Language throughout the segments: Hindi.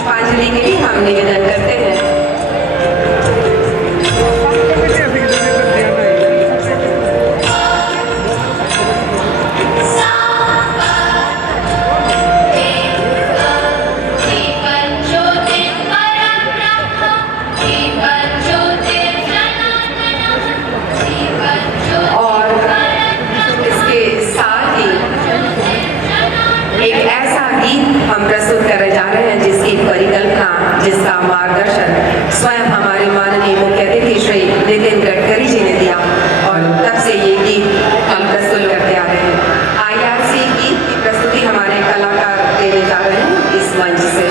पुष्पांजलि के लिए हम निवेदन करते हैं। हम प्रस्तुत करने जा रहे हैं जिसकी परिकल्पना, जिसका मार्गदर्शन स्वयं हमारे माननीय मुख्य अतिथि श्री नितिन गडकरी जी ने दिया और तब से ये गीत हम प्रस्तुत करते आ रहे हैं। IRC गीत की प्रस्तुति हमारे कलाकार देने जा रहे हैं इस मंच से।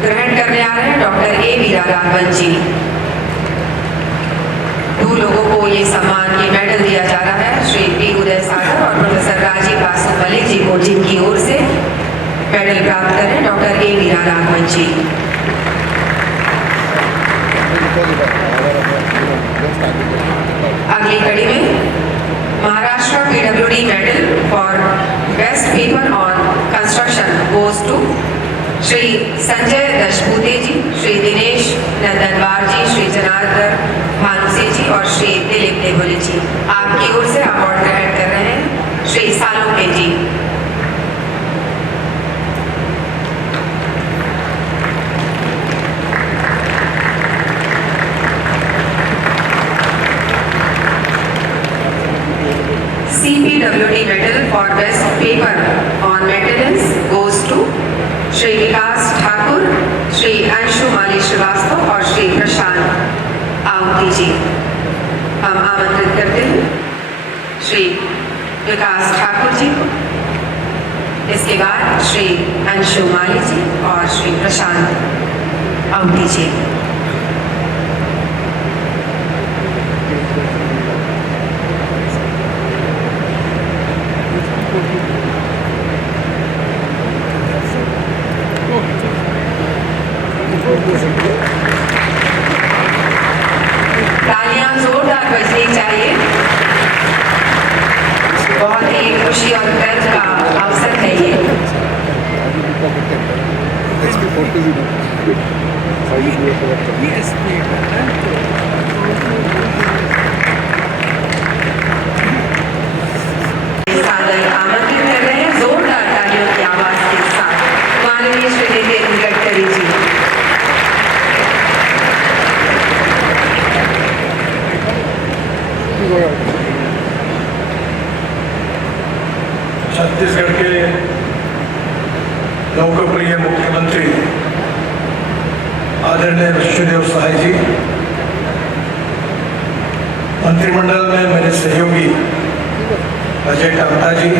ग्रहण करने आ रहे हैं डॉक्टर A वीरा राघवन जी। 2 लोगों को ये सम्मान ये मेडल दिया जा रहा है, श्री B उदय सागर और प्रोफेसर राजीव बासु मलिक जी को, जिनकी ओर से मेडल प्राप्त करें डॉक्टर A वीरा राघवन जी। अगली कड़ी में Maharashtra PWD medal for best paper on construction goes to Shri Sanjay Dashpute ji, Shri Dinesh Nandanwar ji, Shri Janardan Bhanusi ji और श्री दिलीप देवोली जी। आपकी ओर से अवार्ड ग्रहण कर रहे हैं Shri Saluke ji. CPWD medal for best paper on maintenance goes to Shri Vikas Thakur, Shri Anshu Mali Srivastava और श्री प्रशांत आउती जी। हम आमंत्रित करते हैं श्री विकास ठाकुर जी को, इसके बाद श्री अंशु माली जी और श्री प्रशांत आउती जी। तालियां जोरदार बजनी चाहिए। बहुत ही खुशी और गर्व का अवसर है ये। आमंत्रित कर रहे हैं जोरदार तालियों की आवाज के साथ माननीय श्री नितिन गडकरी जी। छत्तीसगढ़ के लोकप्रिय मुख्यमंत्री आदरणीय विष्णुदेव साय जी, मंत्रिमंडल में मेरे सहयोगी अजय टाटा जी,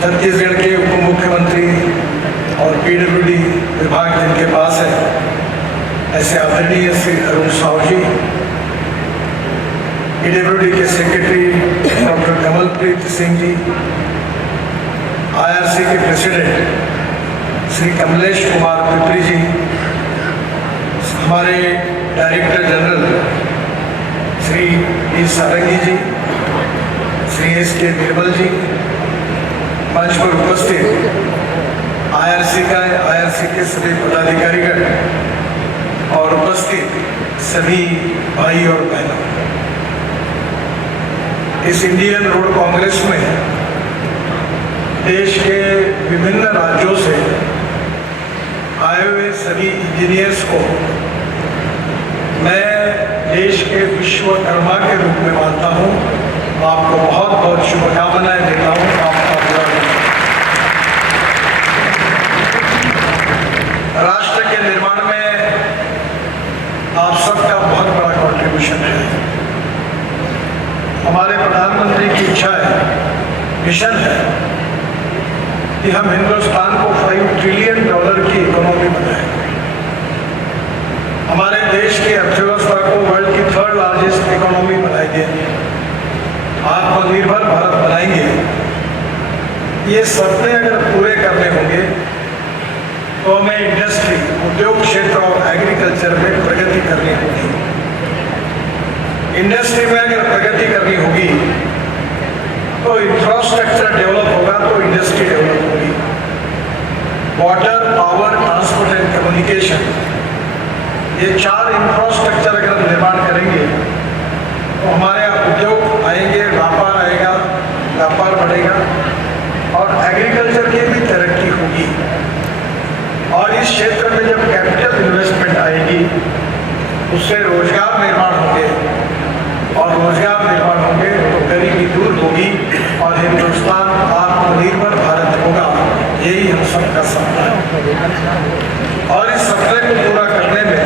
छत्तीसगढ़ के उप मुख्यमंत्री और PWD विभाग जिनके पास है ऐसे आदरणीय श्री अरुण साहू जी, PWD के secretary doctor Kamalpreet Singh ji, IRC के प्रेसिडेंट श्री कमलेश कुमार पिपरी जी, हमारे डायरेक्टर जनरल श्री ई सारंगी जी, श्री एस के निर्मल जी, मंच पर उपस्थित आईआरसी के सभी पदाधिकारीगण और उपस्थित सभी भाई और बहनों, इस इंडियन रोड कांग्रेस में देश के विभिन्न राज्यों से आए हुए सभी इंजीनियर्स को मैं देश के विश्वकर्मा के रूप में मानता हूँ। आपको बहुत बहुत शुभकामनाएं देता हूँ। आपका अभिनंदन। राष्ट्र के निर्माण में आप सबका बहुत बड़ा कंट्रीब्यूशन है। हमारे प्रधानमंत्री की इच्छा है, मिशन है कि हम हिंदुस्तान को $5 ट्रिलियन की इकोनॉमी बनाएं। हमारे देश की अर्थव्यवस्था को वर्ल्ड की 3rd लार्जेस्ट इकोनॉमी बनाएंगे, आत्मनिर्भर भारत बनाएंगे। ये सपने अगर पूरे करने होंगे तो हमें इंडस्ट्री, उद्योग क्षेत्र और एग्रीकल्चर में प्रगति करनी होगी। इंडस्ट्री में अगर प्रगति करनी होगी तो इंफ्रास्ट्रक्चर डेवलप होगा, तो इंडस्ट्री डेवलप होगी। Water, power, transport and communication, ये 4 इंफ्रास्ट्रक्चर अगर हम निर्माण करेंगे तो हमारे यहाँ उद्योग आएंगे, व्यापार आएगा, व्यापार बढ़ेगा और एग्रीकल्चर की भी तरक्की होगी। और इस क्षेत्र में जब कैपिटल इन्वेस्टमेंट आएगी उससे रोजगार निर्माण होंगे और रोजगार निर्माण होंगे तो गरीबी दूर होगी और हिंदुस्तान आत्मनिर्भर भारत होगा। यही हम सबका सपना है और इस सपने को पूरा करने में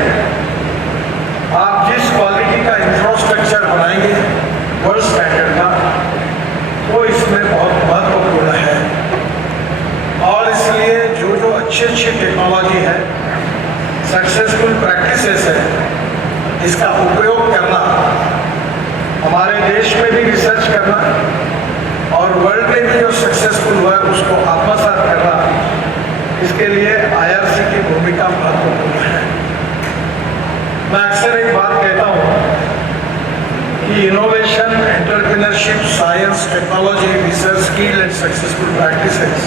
आप जिस क्वालिटी का इंफ्रास्ट्रक्चर बनाएंगे वर्ल्ड स्टैंडर्ड का, वो इसमें बहुत महत्वपूर्ण है। और इसलिए जो जो अच्छी टेक्नोलॉजी है, सक्सेसफुल प्रैक्टिसेस है, इसका उपयोग करना, हमारे देश में भी रिसर्च करना और वर्ल्ड में भी जो सक्सेसफुल हुआ है उसको आत्मसात करना, इसके लिए आईआरसी की भूमिका महत्वपूर्ण है। मैं अक्सर एक बात कहता हूँ कि innovation, entrepreneurship, science, technology, research, skill and successful practices,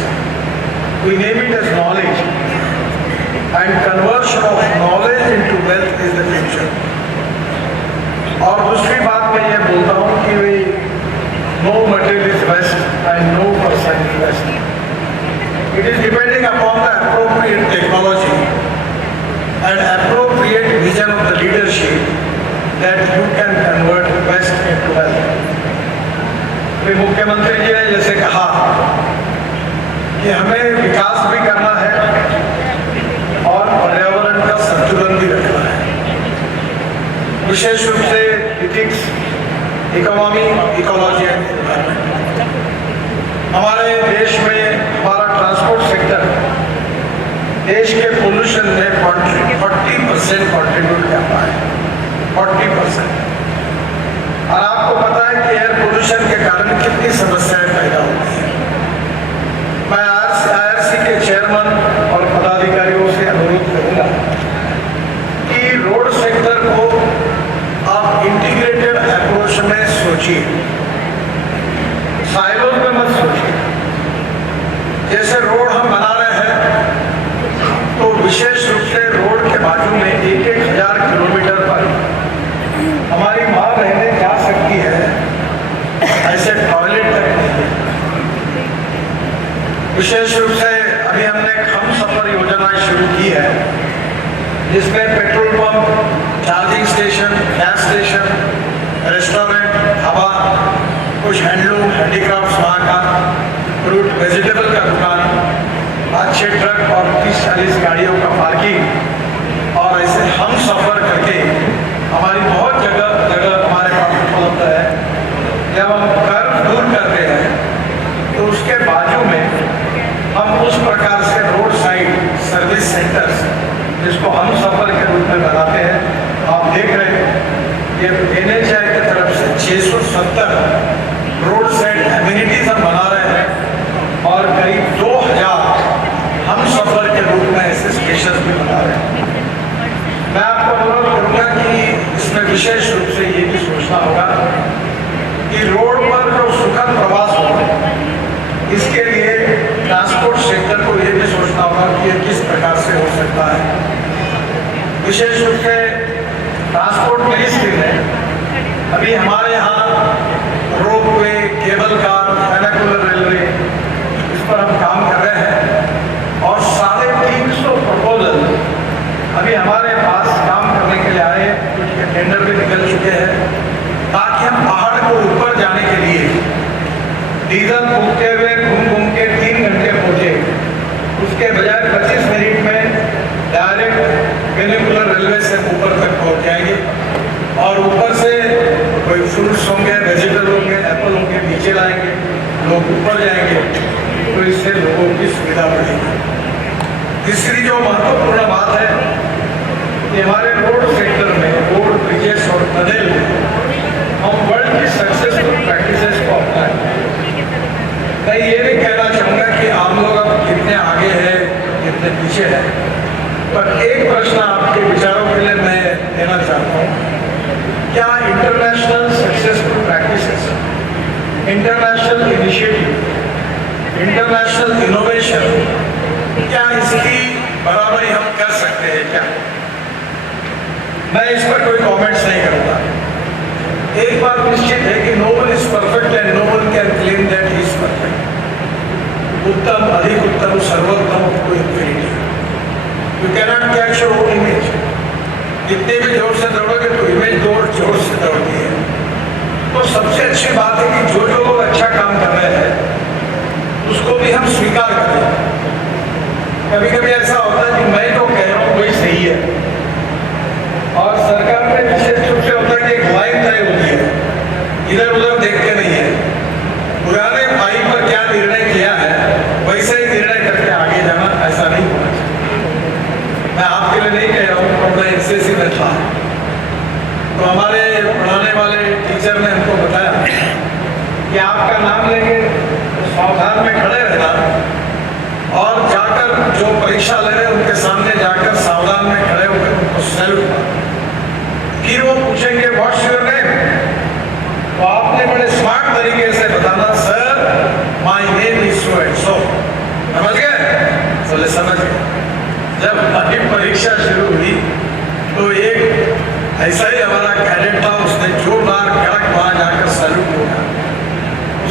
we name it as knowledge, and conversion of knowledge into wealth is the future. और दूसरी बात मैं ये बोलता हूँ कि no material is best and no person is best. It is depending upon the appropriate technology and appropriate vision of the leadership that you can convert best into wealth. मुख्यमंत्री जी ने जैसे कहा कि हमें विकास भी करना है और पर्यावरण का संतुलन भी रखना है। विशेष रूप से ethics, economy, ecology and environment. हमारे देश में हमारा ट्रांसपोर्ट सेक्टर देश के पोल्यूशन में 40% कॉन्ट्रीब्यूट करता है, 40%। और आपको पता है कि एयर पोल्यूशन के कारण कितनी समस्याएं पैदा होती हैं। मैं आईआरसी के चेयरमैन और पदाधिकारियों से अनुरोध करूंगा कि रोड सेक्टर को आप इंटीग्रेटेड अप्रोच में सोचिए, साइलोज में मत सोचिए। जैसे रोड हम बना रहे हैं तो विशेष रूप से रोड के बाजू में 1,000 किलोमीटर पर हमारी माँ बहनें जा सकती है, ऐसे टॉयलेट तक नहीं है। विशेष रूप से अभी हमने हम सफर योजना शुरू की है जिसमें petrol pump, charging station, gas station, restaurant, dhaba, कुछ हैंडलूम, हैंडीक्राफ्ट, वहाँ का फ्रूट वेजिटेबल का दुकान, अच्छे ट्रक और 30-40 गाड़ियों का पार्किंग, और ऐसे हम सफर करके हमारी बहुत जगह हमारे पास उपलब्ध है। जब हम कर्व दूर करते हैं तो उसके बाजू में हम उस प्रकार से रोड साइड सर्विस सेंटर्स, जिसको हम सफर के रूप में बनाते हैं, आप देख रहे हैं ये NHAI की तरफ से 670 रोड साइड एमिनिटीज हम बना रहे हैं और करीब 2000 हम सफर के रूप में ऐसे स्टेशन भी बना रहे हैं। मैं आपको अनुरोध करूँगा कि इसमें विशेष रूप से ये भी सोचना सोचना होगा कि रोड पर जो सुखद प्रवास हो, इसके लिए ट्रांसपोर्ट सेक्टर को ये भी सोचना होगा कि ये किस प्रकार से हो सकता है। विशेष रूप से ट्रांसपोर्ट मिनिस्ट्री ने अभी हमारे यहाँ ropeway, cable car, vernacular railway, इस पर हम काम कर रहे हैं और 350 प्रपोजल अभी हमारे पास काम करने के लिए आए, कुछ के टेंडर भी निकल चुके हैं, ताकि हम पहाड़ को ऊपर जाने के लिए डीजल फूकते हुए घूम के 3 घंटे पहुंचे, उसके बजाय 25 मिनट में डायरेक्ट वर्नाकुलर रेलवे से ऊपर तक पहुंच जाएंगे और ऊपर से कोई फ्रूट्स होंगे, वेजिटेबल होंगे, एप्पल होंगे, नीचे लाएंगे, लोग ऊपर जाएंगे, तो इससे लोगों की सुविधा बढ़ेगी। तीसरी जो महत्वपूर्ण बात है कि हमारे रोड सेक्टर में, रोड, ब्रिजेस और टनल हम वर्ल्ड की सक्सेसफुल प्रैक्टिसेस को अपनाएं। मैं ये नहीं कहना चाहूँगा कि आप लोग अब कितने आगे हैं, कितने पीछे हैं, पर एक प्रश्न आपके विचारों के लिए मैं देना चाहता हूँ। क्या international successful practices, international initiative, international innovation, क्या इसकी बराबरी हम कर सकते हैं क्या? मैं इस पर कोई कमेंट्स नहीं करूँगा। एक बात निश्चित है कि no one is perfect and no one can claim that he is perfect. उत्तम, अधिक उत्तम, सर्वोत्तम कोई infinity. You cannot catch your own image. जितने भी जोर से दौड़ोगे तो इमेज जोर से दौड़ती है। तो सबसे अच्छी बात है कि जो लोग अच्छा काम कर रहे हैं उसको भी हम स्वीकार करें। कभी कभी ऐसा होता है कि मैं तो कह रहा हूँ वही सही है, और सरकार में विशेष रूप से होता है कि एक लाइन तय होती है, इधर उधर देखते नहीं है। पुराने भाई पर क्या निर्णय किया है वैसे ही निर्णय करके आगे जाना, ऐसा नहीं होना चाहिए। मैं आपके लिए नहीं कह रहा हूँ, पर मैं एनसीसी में था तो हमारे पढ़ाने वाले टीचर ने हमको बताया कि आपका नाम लेंगे तो सावधान में खड़े रहना और जाकर जो परीक्षा ले रहे हैं उनके सामने जाकर सावधान में खड़े होकर उनको सैल्यूट करना। फिर वो पूछेंगे व्हाट्स योर नेम, तो आपने बड़े स्मार्ट तरीके से बताना, sir my name is so and सो। समझ गए? बोले समझ गए। जब हमारी परीक्षा शुरू हुई तो एक ऐसा ही हमारा कैडेट था, उसने जोरदार कड़क वहां जाकर सैल्यूट किया।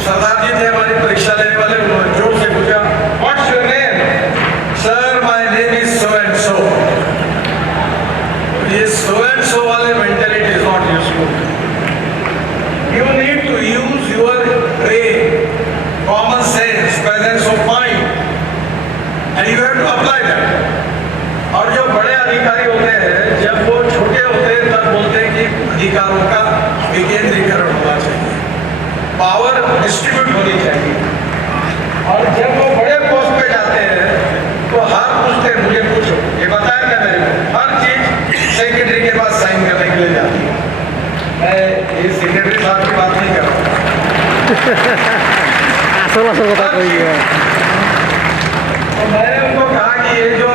सरदार जी थे हमारी परीक्षा लेने वाले, उन्होंने जोर से पूछा what's your name, sir my name is so and so. ये सो एंड सो वाले mentality is not useful. You need to use your brain, common sense, presence of mind, and you have to apply that. और जो बड़े अधिकारी होते हैं, जब वो छोटे होते हैं तब बोलते हैं कि अधिकारों का विकेंद्रीकरण होना चाहिए, पावर डिस्ट्रीब्यूट होनी चाहिए। और जब वो बड़े पोस्ट पे जाते हैं तो हर पूछते मुझे पूछो, ये बताया क्या मेरे को, हर चीज सेक्रेटरी के पास साइन करने के लिए जाती है। मैं ये सेक्रेटरी साहब की बात नहीं कर रहा। तो मैंने उनको कहा कि ये जो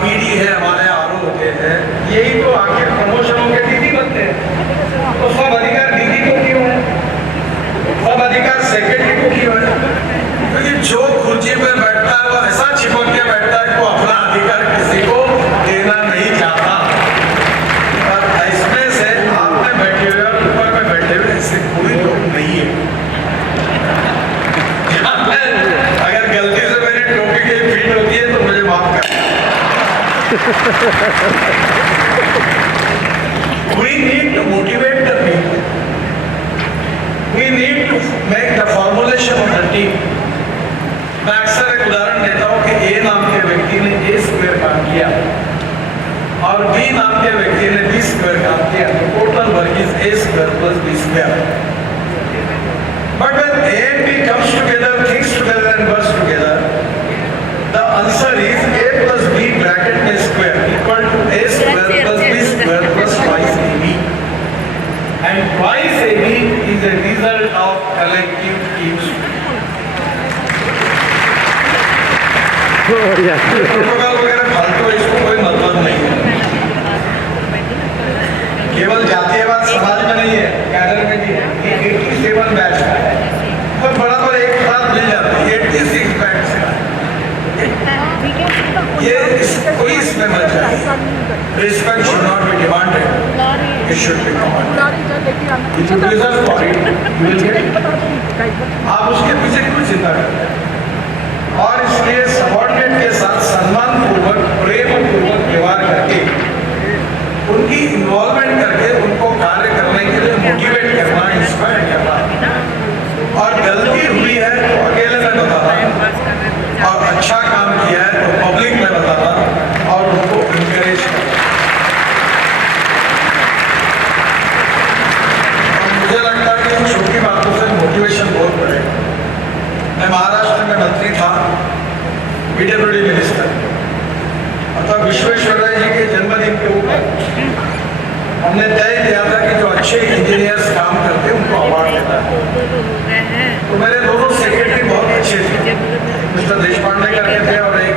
पीडी है, हमारे आरओ होते हैं, यही तो आखिर प्रमोशनों के डीडी बनते हैं। तो सब अधिकार डीडी को क्यों है, सब अधिकार सेक्रेटरी को क्यों है? क्योंकि जो कुर्सी पे बैठता है वो ऐसा चिपक के बैठता है कि अपना अधिकार किसी को देना नहीं चाहता। पर इसमें से आप में बैठे हुए और ऊपर में बैठे हुए ऐसे कोई लोग नहीं है। अगर गलती से मेरी टोपी की फिट होती है तो मुझे माफ कर। We need to motivate the people. We need to make the formulation of the team. मैं अक्सर एक उदाहरण देता हूँ कि ए नाम के व्यक्ति ने ए स्क्वायर काम किया और बी नाम के व्यक्ति ने बी स्क्वायर काम किया, तो total work is A square plus B square. But when A and B comes together, thinks together and works together, the answer is A plus B bracket में square equal to A square plus B square plus twice AB. And twice AB is a result of collective teams. Protocol वगैरह फालतू है, इसको कोई मतलब नहीं है। केवल जातीयवाद समाज में नहीं है, कैडर में भी है। ये 87 बैच का है, तो बराबर एक साथ मिल जाते हैं। 86 बैच से ये पुलिस में मत जाइए। Respect should not be demanded, it should be commanded. If you deserve for it, you will get it. आप उसके पीछे क्यों चिंता करते हैं? और इसलिए सबऑर्डिनेट के साथ सम्मान पूर्वक, प्रेम पूर्वक व्यवहार करके, उनकी इन्वॉल्वमेंट करके उनको कार्य करने के लिए मोटिवेट करना, इंस्पायर करना। और गलती हुई है तो अकेले में बताना, और अच्छा काम किया है तो पब्लिक में बताना और उनको इंकरेज करना। और मुझे लगता है कि इन छोटी बातों से मोटिवेशन बहुत बढ़ेगा। मैं महाराष्ट्र में मंत्री था, पीडब्ल्यूडी मिनिस्टर, अतः विश्वेश्वरैया जी के जन्मदिन के ऊपर हमने तय किया था कि जो अच्छे इंजीनियर्स काम करते हैं उनको अवार्ड देना है। तो मेरे दोनों सेक्रेटरी बहुत अच्छे थे, मिस्टर देशपांडे करके थे और एक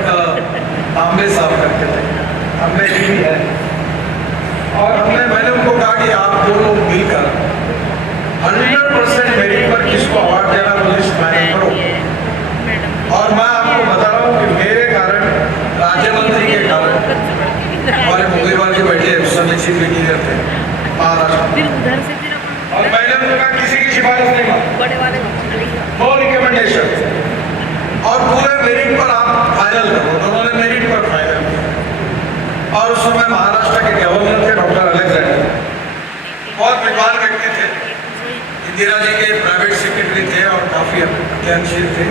तांबे साहब करके थे, तांबे जी भी है। और मैंने उनको कहा कि आप दोनों मिलकर 100% मेरिट पर किसको अवार्ड देना वो लिस्ट फाइनल करो। और मैं आपको बता रहा हूँ कि मेरे कारण, राज्य मंत्री के कारण, हमारे मुंगेरवाल जो बैठे उस समय चीफ इंजीनियर थे महाराष्ट्र, और मैंने उनका किसी की सिफारिश नहीं मांगी, नो रिकमेंडेशन, और पूरे मेरिट पर आप फाइनल करो। उन्होंने मेरिट पर फाइनल किया। और उस समय महाराष्ट्र के गवर्नर थे डॉक्टर अलेक्जेंडर, बहुत विद्वान व्यक्ति थे, इंदिरा जी के प्राइवेट सेक्रेटरी थे और काफी अध्ययनशील थे।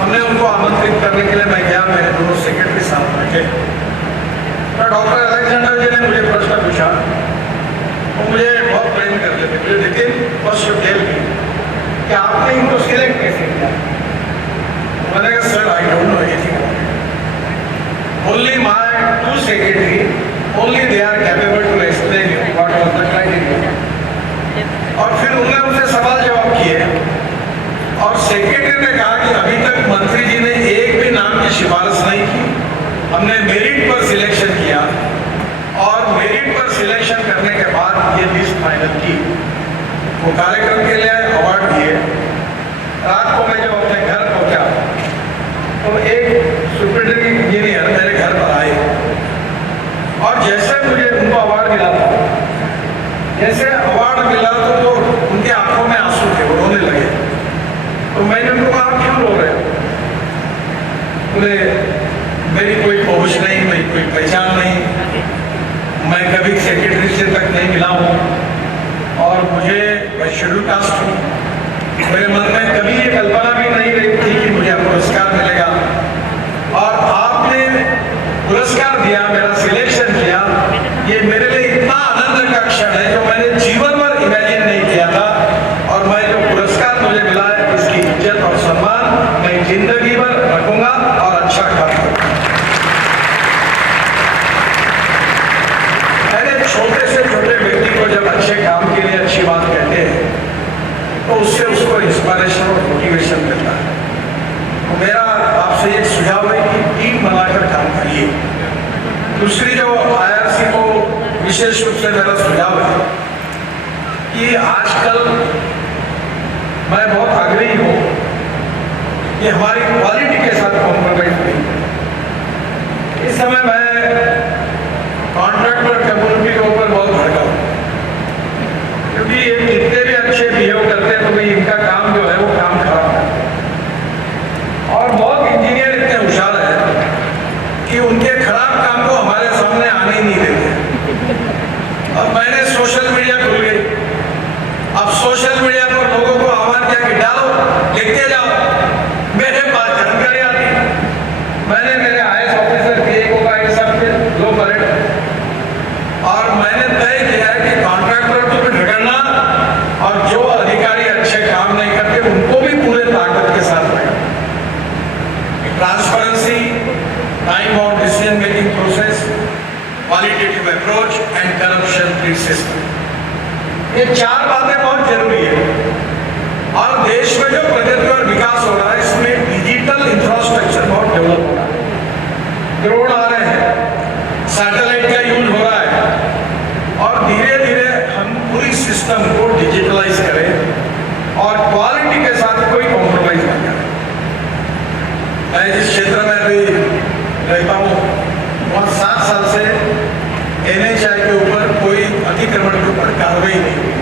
हमने उनको आमंत्रित करने के लिए मैं गया, मेरे दोनों सेक्रेटरी साथ बैठे। तो डॉक्टर अलेक्जेंडर जी ने मुझे प्रश्न पूछा, वो मुझे बहुत प्रेम करते थे, लेकिन फर्स्ट यू टेल मी कि आपने इनको सिलेक्ट कैसे किया? मैंने कहा sir I don't know anything, only my 2 secretary, only they are capable to explain what was the criteria. और फिर उन्होंने मुझसे सवाल जवाब किए, और सेक्रेटरी ने कहा कि अभी तक मंत्री जी ने एक भी नाम की सिफारिश नहीं की, हमने मेरिट पर सिलेक्शन किया, और मेरिट पर सिलेक्शन करने के बाद ये लिस्ट फाइनल की, वो कार्यक्रम के लिए अवार्ड दिए। रात को मैं जब अपने घर पहुंचा तो एक सुपरिटेंडिंग इंजीनियर मेरे घर पर आए, और जैसे मुझे उनको अवार्ड मिला था, जैसे अवार्ड मिला तो वो उनके आंखों में आंसू थे, वो रोने लगे। तो मैंने उनको कहा क्यों रो रहे हो? बोले मेरी कोई पहुंच नहीं, मेरी कोई पहचान नहीं, मैं कभी सेक्रेटरी से तक नहीं मिला हूँ, और मैं शेड्यूल कास्ट हूँ। मेरे मन में कभी ये कल्पना भी नहीं रही थी कि मुझे पुरस्कार मिलेगा, और आपने पुरस्कार दिया, मेरा सिलेक्शन किया, ये मेरे लिए इतना आनंद का क्षण है जो मैंने जीवन भर इमेजिन नहीं किया था। और मैं जो पुरस्कार मुझे मिला है, इसकी इज्जत और सम्मान मैं जिंदगी भर रखूंगा और अच्छा करूंगा। छोटे से छोटे व्यक्ति को जब अच्छे काम के लिए अच्छी बात कहते हैं तो उससे उसको इंस्पिरेशन और मोटिवेशन मिलता है। तो मेरा आपसे एक सुझाव है कि टीम बनाकर काम करिए। दूसरी जो IRC को विशेष रूप से मेरा सुझाव है कि आजकल मैं बहुत आग्रही हूँ कि हमारी क्वालिटी के साथ कॉम्प्रोमाइज नहीं। इस समय मैं कॉन्ट्रैक्टर कम्युनिटी के ऊपर बहुत भड़का हूँ, क्योंकि ये जितने भी अच्छे बिहेव करते हैं तो भाई इनका काम जो है वो काम खराब है। और बहुत इंजीनियर इतने होशियार हैं कि उनके खराब काम को हमारे सामने आने ही नहीं देते। अब मैंने सोशल मीडिया खुल गई, अब सोशल मीडिया पर लोगों को आह्वान किया कि डालो, लिखते जाओ, मेरे पास जानकारी आती। मैंने मेरे IAS ऑफिसर PA को कहा ये सब लो करेक्ट, और मैंने तय किया है कि कॉन्ट्रैक्टर को भी ढकना, और जो अधिकारी अच्छे काम नहीं करते उनको भी पूरे ताकत के साथ रखें। Transparency, time bound decision making process, qualitative approach and corruption free system, ये 4 बातें बहुत जरूरी है। और देश में जो प्रगति और विकास हो रहा है, इसमें डिजिटल इंफ्रास्ट्रक्चर बहुत डेवलप हो रहा है, ड्रोन आ रहे हैं, सैटेलाइट का यूज हो रहा है, और धीरे धीरे हम पूरी सिस्टम को डिजिटलाइज करें और क्वालिटी के साथ कोई कॉम्प्रोमाइज न करें। मैं जिस क्षेत्र में अभी रहता हूँ वहाँ 7 साल से NHAI के ऊपर कोई अतिक्रमण के ऊपर कार्रवाई नहीं हुई।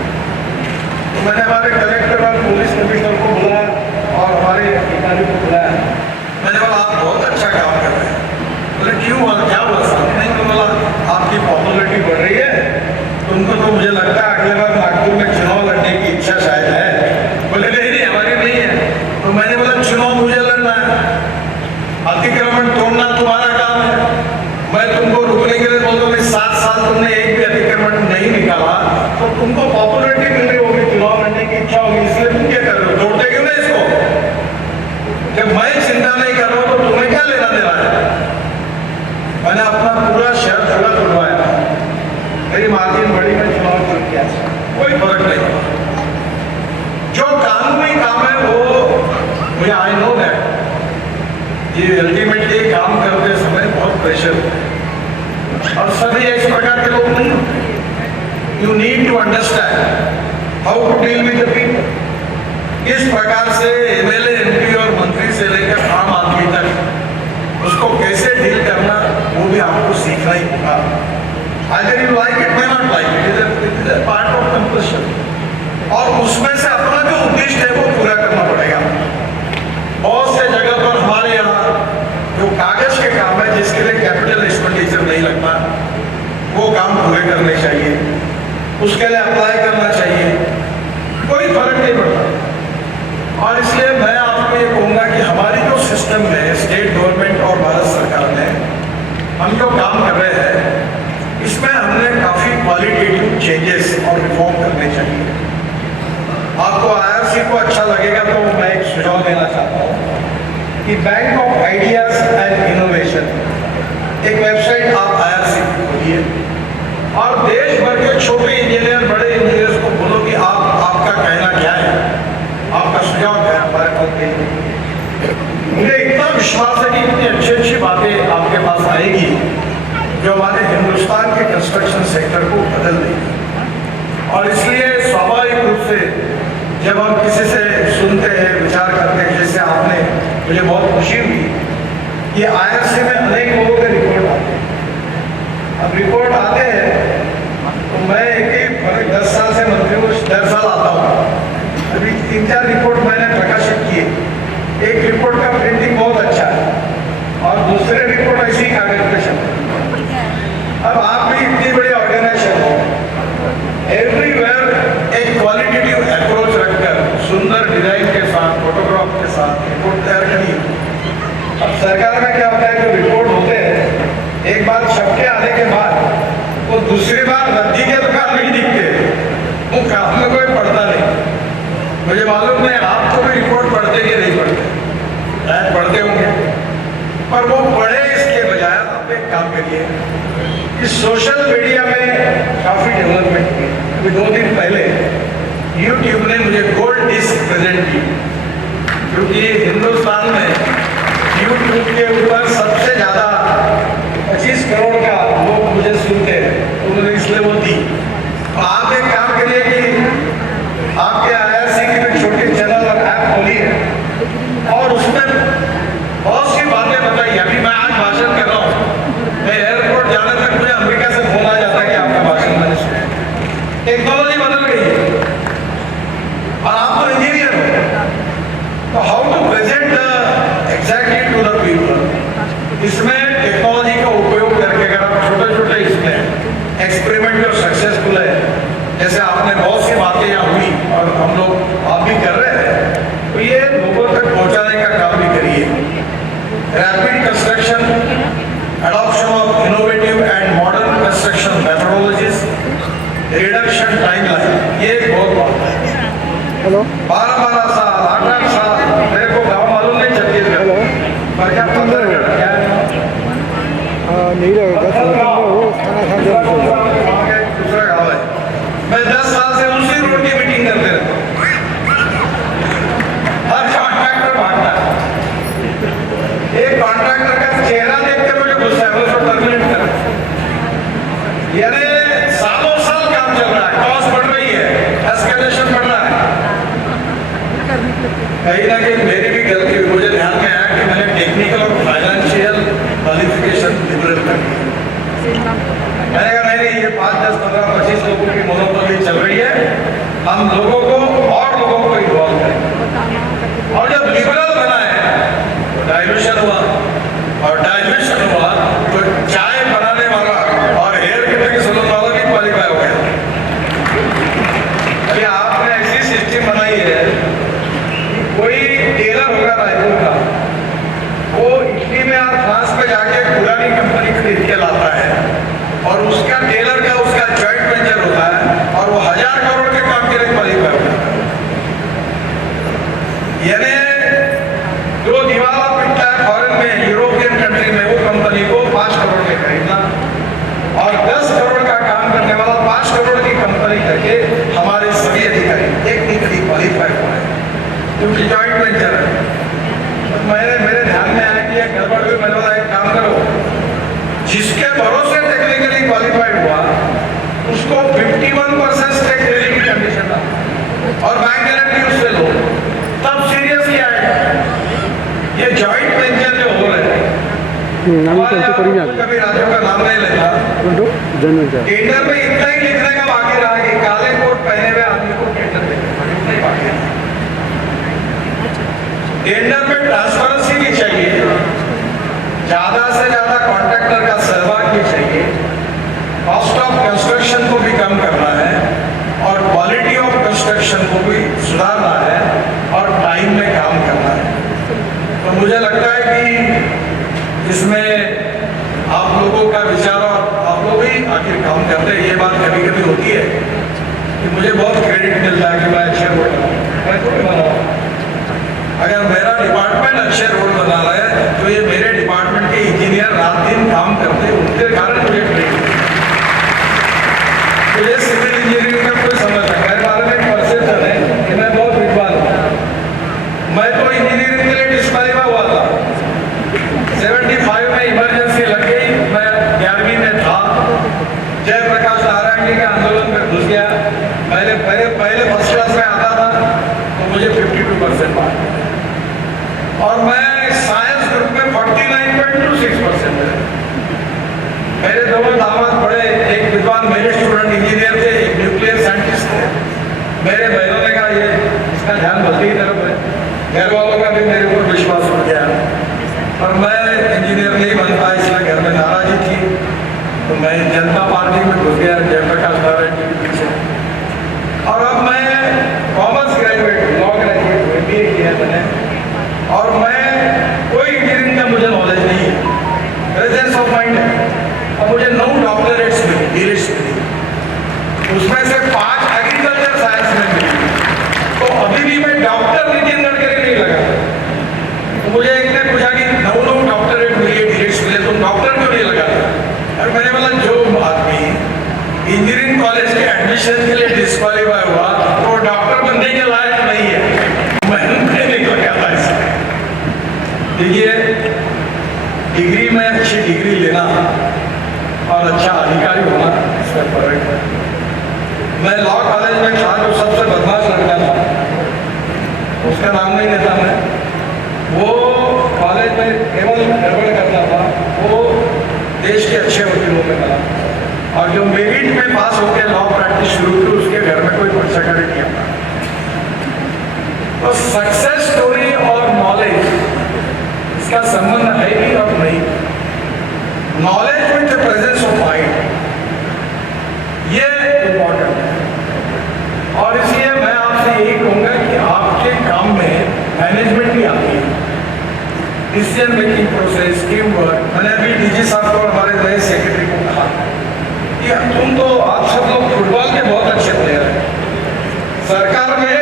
तो मैंने हमारे कलेक्टर और पुलिस कमिश्नर को बुलाया और हमारे अधिकारी को बुलाया। मैंने बोला आप बहुत अच्छा काम कर रहे हैं। बोले क्यों, क्या हुआ साहब? नहीं, तो बोला आपकी पॉपुलरिटी बढ़ रही है, तुमको तो मुझे लगता है अगले बार नागपुर में चुनाव लड़ने की इच्छा शायद है। बोले नहीं, हमारी नहीं है। तो मैंने बोला चुनाव मुझे लड़ना है, अतिक्रमण तोड़ना तुम्हारा काम है। मैं तुमको रुकने के लिए बोलता हूँ 7 साल तुमने एक भी अतिक्रमण नहीं निकाला तो तुमको पॉपुलरिटी मिल रही होगी, चुनाव लड़ने की इच्छा होगी, इसलिए तुम क्या कर रहे हो? तोड़ते क्यों नहीं इसको? जब मैं चिंता नहीं कर रहा हूँ तो तुम्हें क्या लेना देना है? मैंने अपना पूरा शहर पूरा तोड़वाया, मेरी मार्जिन बड़ी, में चुनाव जीत गया, कोई फर्क नहीं पड़ा। जो कानूनी काम है वो मुझे आई नो दैट ये अल्टीमेटली काम करते समय बहुत प्रेशर होता है और सभी इस प्रकार के लोग नहीं होते। You need to understand how to deal with the people. किस प्रकार से MLA, MP और मंत्री से लेकर आम आदमी तक उसको कैसे डील करना वो भी आपको सीखना ही होगा। Either you like it, may not like it. It is a part of compulsion. और उसमें से अपना जो उद्देश्य है वो पूरा करना पड़ेगा। बहुत से जगह पर हमारे यहाँ जो कागज के काम है जिसके लिए कैपिटल एक्सपेंडिचर नहीं लगता, वो काम पूरे करने चाहिए, उसके लिए अप्लाई करना चाहिए, कोई फर्क नहीं पड़ता। और इसलिए मैं आपको ये कहूँगा कि हमारी जो सिस्टम में स्टेट गवर्नमेंट और भारत सरकार ने हम जो काम कर रहे हैं इसमें हमने काफी क्वालिटेटिव चेंजेस और रिफॉर्म करने चाहिए। आपको IRC को अच्छा लगेगा तो मैं एक सुझाव देना चाहता हूँ कि bank of ideas and innovation एक वेबसाइट आप IRC की खोलिए और देश भर के छोटे इंजीनियर, बड़े इंजीनियर्स को बोलो कि आपका कहना क्या है, आपका सुझाव क्या है हमारे पास भेजिए। मुझे इतना विश्वास है कि इतनी अच्छी अच्छी बातें आपके पास आएगी जो हमारे हिंदुस्तान के कंस्ट्रक्शन सेक्टर को बदल देगी। और इसलिए स्वाभाविक रूप से जब हम किसी से सुनते हैं, विचार करते हैं, जैसे आपने, मुझे बहुत खुशी हुई कि IRC में अनेक लोगों के रिपोर्ट आते हैं। अब रिपोर्ट आते हैं तो मैं एक 10 साल से मंत्री हूँ, 10 साल आता हूँ, अभी 3-4 रिपोर्ट मैंने प्रकाशित किए। एक रिपोर्ट का प्रिंटिंग बहुत अच्छा है और दूसरे रिपोर्ट ऐसी कागज पे छपे। अब आप भी इतनी बड़ी ऑर्गेनाइजेशन हो, एवरीवेयर एक क्वालिटेटिव अप्रोच रखकर सुंदर डिजाइन के साथ, फोटोग्राफ के साथ रिपोर्ट तैयार करिए। अब सरकार में क्या होता है, जो रिपोर्ट होते हैं एक बार छप के आने के बाद वो दूसरी बार रद्दी के दुकान नहीं दिखते, वो काम में कोई पढ़ता नहीं। मुझे मालूम नहीं आप तो भी रिपोर्ट पढ़ते कि नहीं पढ़ते, शायद पढ़ते होंगे, पर वो पढ़े इसके बजाय आप एक काम करिए कि सोशल मीडिया में काफी डेवलपमेंट की। अभी 2 दिन पहले YouTube ने मुझे गोल्ड डिस्क प्रेजेंट की, क्योंकि हिंदुस्तान में YouTube के ऊपर सबसे ज्यादा 25 करोड़ का लोग मुझे सुनते हैं, तो मुझे इसलिए वो दी। आप एक काम करिए कि आपके IRC की भी छोटी चैनल और ऐप खोलिए और उसमें बहुत सी बातें बताइए। अभी मैं आज भाषण कर रहा हूँ, मैं एयरपोर्ट जाने तक मुझे अमेरिका से फोन आ जाता है कि आपका भाषण मैंने सुना। टेक्नोलॉजी बदल गई है और आप तो इंजीनियर हो, तो how to present exactly to the people. इसमें टेक्नोलॉजी का उपयोग करके अगर आप छोटे-छोटे इसमें एक्सपेरिमेंट जो सक्सेसफुल है, जैसे आपने बहुत सी बातें यहाँ हुई और हम लोग आप भी कर रहे हैं, तो ये लोगों तक पहुँचाने का काम भी करिए। Rapid construction, adoption of innovative and modern construction methodologies, reduction timeline, ये बहुत बात है। 12-12 साल, 8-8 साल, मेरे को गाँव मालूम नहीं छत्तीसगढ़, पर क्या पता क्या नहीं रहेगा खाना खाने दूसरा गाँव है। मैं 10 साल से उसी रोड की मीटिंग करते रहता हूँ, हर कॉन्ट्रैक्टर भागता है। एक कॉन्ट्रैक्टर का चेहरा देख के मुझे गुस्सा है, उसको टर्मिनेट कर। यानी सालों साल काम चल रहा है, कॉस्ट बढ़ रही है, कहीं ना कहीं मेरी भी गलती हुई, मुझे ध्यान में आया कि मैंने टेक्निकल और फाइनेंशियल क्वालिफिकेशन लिबरल कर दी। मैंने कहा नहीं, ये 5, 10, 15, 25 लोगों की मोनोपोली चल रही है, हम लोगों को और लोगों को इन्वॉल्व करें। और जब लिबरल बना है तो डाइल्यूशन हुआ, और डाइल्यूशन हुआ तो चाय बनाने वाला और हेयर कटर के सलून वाला भी क्वालिफाई हो गया। अभी आपने ऐसी सिस्टम बनाई है, कोई टेलर होगा रायपुर का, वो इटली में और फ्रांस में जाके पुरानी कंपनी खरीद के लाता है, और उसका टेलर का उसका जॉइंट वेंचर होता है, और वो 1000 करोड़ के काम के लिए क्वालिफाई होता है। यानी जो दिवाला पिटता है फॉरेन में, यूरोपियन कंट्री में, वो कंपनी को 5 करोड़ में खरीदना, और 10 करोड़ का काम करने वाला 5 करोड़ की कंपनी करके हमारे सभी अधिकारी टेक्निकली क्वालिफाई हुआ है, क्योंकि जॉइंट वेंचर है। तो मेरे ध्यान में आया कि यह गड़बड़ हुई। मैंने बोला एक काम करो, जिसके भरोसे टेक्निकली क्वालिफाइड हुआ उसको 51% स्टेक देने की कंडीशन था, और बैंक गारंटी उससे लो, तब सीरियसली आएगा। ये जॉइंट वेंचर जो हो रहे हैं, कभी राज्यों का नाम नहीं लेता, टेंडर में इतना ही लिखने का बाकी रहा कि काले कोट पहने हुए आदमी को टेंडर देना बाकी है। टेंडर में ट्रांसपेरेंसी भी चाहिए, ज्यादा से ज्यादा कॉन्ट्रैक्टर का सहभाग भी चाहिए, कॉस्ट ऑफ कंस्ट्रक्शन को भी कम करना है, और क्वालिटी ऑफ कंस्ट्रक्शन को भी सुधारना है, और टाइम में काम करना है। तो मुझे लगता है कि इसमें आप लोगों का विचार, और आप लोग भी आखिर काम करते हैं। ये बात कभी कभी होती है कि मुझे बहुत क्रेडिट मिलता है कि मैं अच्छे रोड बनाऊँ, मैं थोड़ी बनाऊँ। अगर मेरा डिपार्टमेंट अच्छे रोड बना रहा है तो ये मेरे डिपार्टमेंट के इंजीनियर रात दिन काम करते हैं, उनके कारण मुझे क्रेडिट। मुझे सिविल इंजीनियरिंग का कोई समझ नहीं, मेरे बारे में परसेप्शन है कि मैं बहुत विद्वान हूँ। मैं तो इंजीनियरिंग के लिए डिस्क्वालीफाई हुआ था, 75 में इमरजेंसी लग गई, मैं 11वीं में था, जयप्रकाश नारायण जी के आंदोलन में घुस गया। पहले फर्स्ट क्लास में आता था तो मुझे 52% मार्क, और मैं साइंस ग्रुप में 49.26% मिले। मेरे दोनों दामाद बड़े, एक विद्वान मेरे स्टूडेंट इंजीनियर थे, एक न्यूक्लियर साइंटिस्ट थे। मेरे बहनों ने कहा ये इसका ध्यान भक्ति की तरफ है, घर वालों का भी मेरे ऊपर विश्वास उठ गया, और मैं इंजीनियर नहीं बन पाया, इसलिए घर में नाराजगी थी, तो मैं जनता पार्टी में घुस गया, जयप्रकाश नारायण जी के पीछे। और अब मैं commerce graduate, law graduate, MBA किया मैंने, और मैं कोई इंजीनियरिंग का मुझे नॉलेज नहीं है, प्रेजेंस ऑफ माइंड है, और मुझे 9 डॉक्टरेट्स मिली, डीलिट्स मिली, उसमें से 5 एग्रीकल्चर साइंस में मिली। तो अभी भी मैं डॉक्टर नितिन गडकरी नहीं लगा। तो मुझे एक ने पूछा कि 9 डॉक्टरेट मिले, डीलिट्स मिले, तुम डॉक्टर क्यों नहीं लगा? और मैंने बोला जो आदमी इंजीनियरिंग कॉलेज के एडमिशन के लिए डिस्क्वालीफाई हुआ तो डॉक्टर बनने के लायक नहीं है, मैं नहीं लगा था इसमें। देखिए, डिग्री में अच्छी डिग्री लेना और अच्छा अधिकारी होना, इसमें फर्क है। मैं लॉ कॉलेज में था, जो सबसे बदमाश लड़का था, उसका नाम नहीं लेता मैं, वो कॉलेज में केवल गड़बड़ करता था, वो देश के अच्छे वकीलों में मिला, और जो मेरिट में पास होकर लॉ प्रैक्टिस शुरू की, उसके घर में कोई पर्चा नहीं आता। तो सक्सेस स्टोरी और नॉलेज, इसका संबंध है कि अब नहीं। Knowledge with the presence of mind, ये इम्पोर्टेंट है, और इसलिए मैं आपसे यही कहूंगा कि आपके काम में मैनेजमेंट भी आती है, decision making process, team work. मैंने अभी डीजी साहब को, हमारे नए सेक्रेटरी को कहा कि तुम तो, आप सब लोग फुटबॉल के बहुत अच्छे प्लेयर हैं, सरकार में